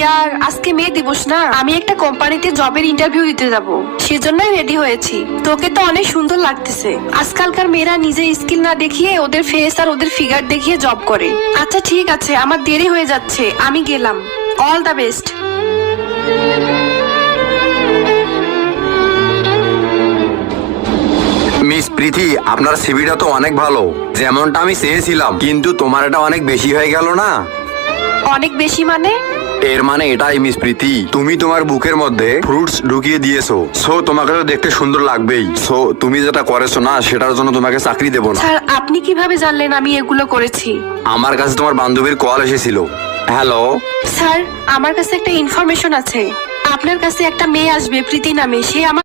ইয়ার, আজকে মে দিবস না, আমি একটা কোম্পানিতে জবের ইন্টারভিউ দিতে যাব, সেজন্যই রেডি হয়েছি। তোকে তো অনেক সুন্দর লাগতেছে। আজকালকার মেয়েরা নিজের স্কিল না দেখিয়ে ওদের ফেস আর ওদের ফিগার দেখিয়ে জব করে। আচ্ছা ঠিক আছে, আমার দেরি হয়ে যাচ্ছে, আমি গেলাম। All the best. মিস প্রীতি, আপনার সিভিটা তো অনেক ভালো, যেমনটা আমি চেয়েছিলাম, কিন্তু তোমার এটা অনেক বেশি হয়ে গেল না? অনেক বেশি মানে? এর মানে এটাই মিস প্রীতি, তুমি তোমার বুকের মধ্যে ফ্রুটস ঢুকিয়ে দিয়েছো। সো তোমাকে তো দেখতে সুন্দর লাগবেই। সো তুমি যেটা করেছো না, সেটার জন্য তোমাকে চাকরি দেবো না। স্যার, আপনি কিভাবে জানলেন আমি এগুলো করেছি? আমার কাছে তোমার বান্ধবীর কল এসেছিল। হ্যালো। স্যার, আমার কাছে একটা ইনফরমেশন আছে। আপনার কাছে একটা মেয়ে আসবে প্রীতি নামে, সে আমার